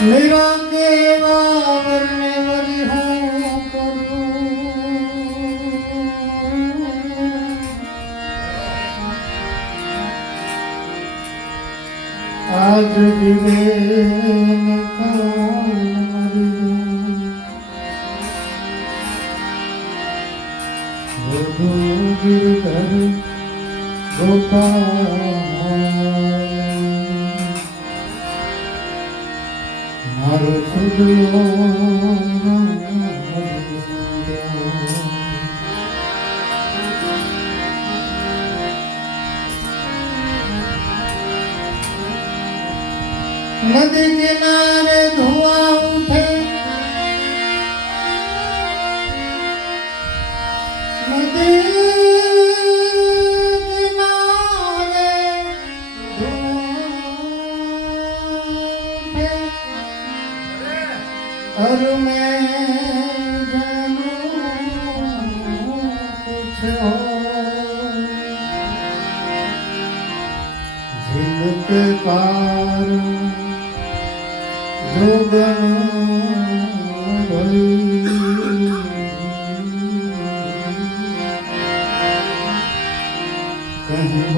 મેરા કેવા વરી હું કરું આજ જીવે ને ગિરધર ગોપાલ મારો સુગલો કિનારે ધુઆ ঝিলতে পার যোগন কহিব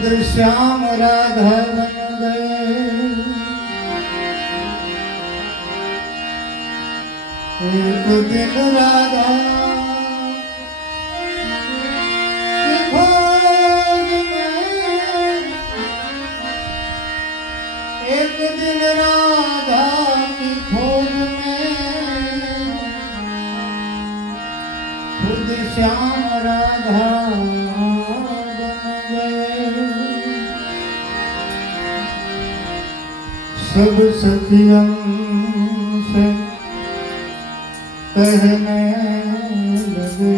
સુંદર શ્યામ રાધા બન ગયે એક દિન રાધા सब सखियन से कहने लगे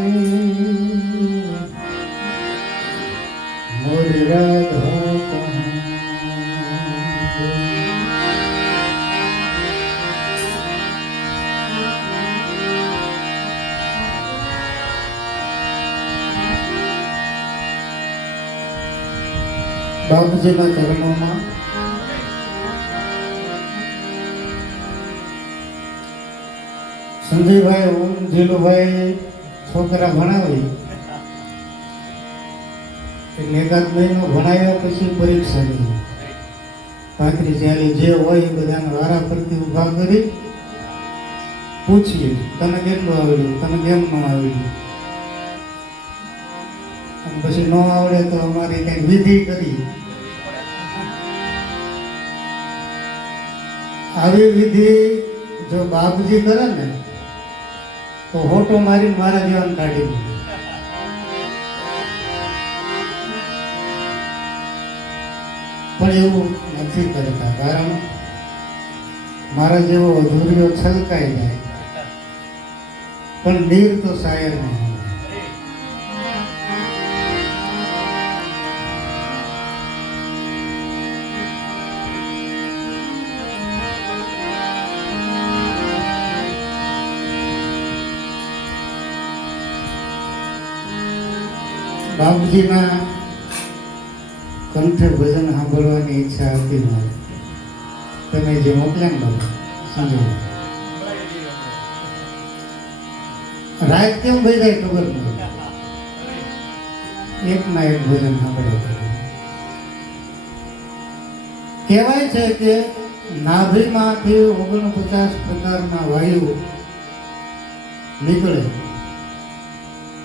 मोरी राधा कहाँ गई? બાપુજીના ચરણોમાં સંજયભાઈ ઓમ જીલુભાઈ છોકરા ભણાવી. એટલે એકાદ મહિનો ભણાવ્યા પછી પરીક્ષા લીધી પાંત્રીસ ચાલીસ જે હોય એ બધાને વારા ફરતી ઊભા કરી પૂછીએ, તને કેટલું આવડ્યું? તને કેમ ન આવડ્યું? અને પછી ન આવડે તો અમારે કંઈક વિધિ કરી. આવી વિધિ જો બાપજી કરે ને તો હોટો મારીને મારા જીવન કાઢી પણ એવું નથી કરતા, કારણ મારા જેવો અધૂરીઓ છલકાઈ જાય. પણ નીર તો સાયર નહીં બાપજીના કંઠે ભજન સાંભળવાની ઈચ્છા હતી મારે તમે જે મોકલ્યા ને બાબા રાત કેમ ભાઈ જાય ખબર નથી એક ના એક ભજન સાંભળે. કહેવાય છે કે નાભીમાંથી ઓગણપચાસ પ્રકારના વાયુ નીકળે.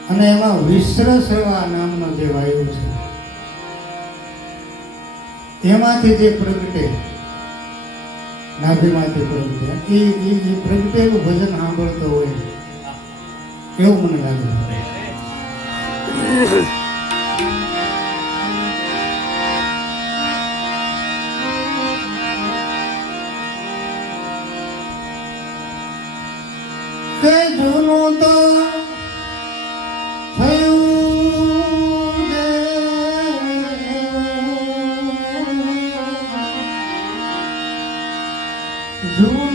અને એમાં વિશ્ર સેવા નામનો જે વાયુ છે, એમાંથી જે પ્રગટે, નાભીમાંથી પ્રગટે એ એ પ્રગટેલું ભજન સાંભળતો હોય, એવું મને લાગે. દેવ.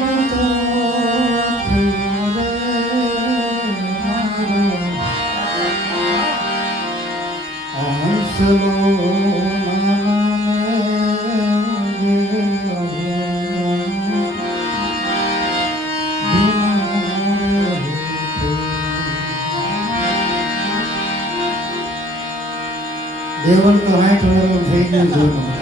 જૂનું તો હાઠ વર્ષ થઈ ગયું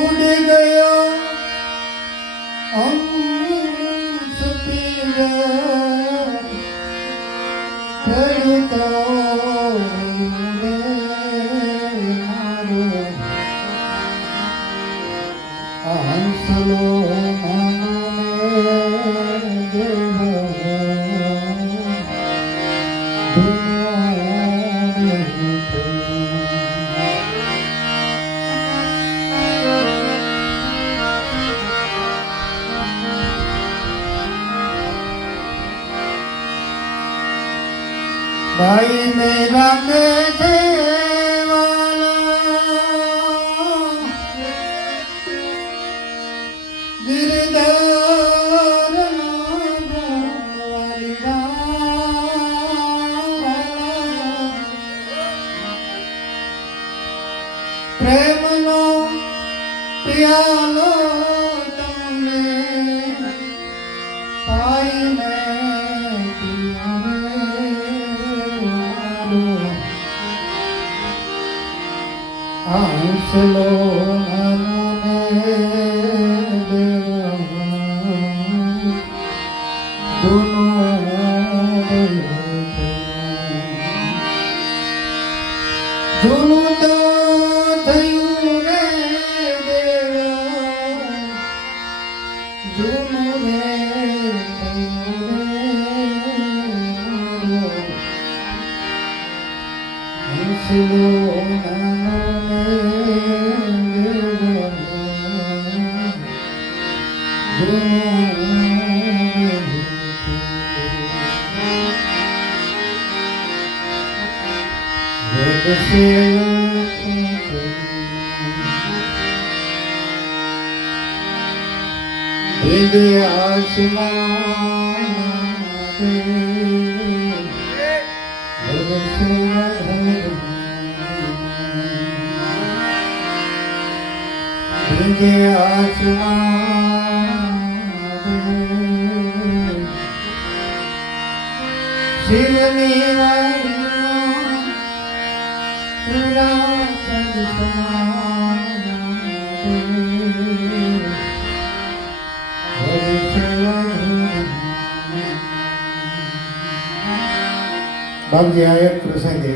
ઉડી ગયો. હંસ પીર ખેડૂતો ભાઈ મેરા કે દેવાલા ગિરધર પ્રેમનો પ્યાલો હંસલો નનુને શિવની બાપજી આ એક પ્રસંગે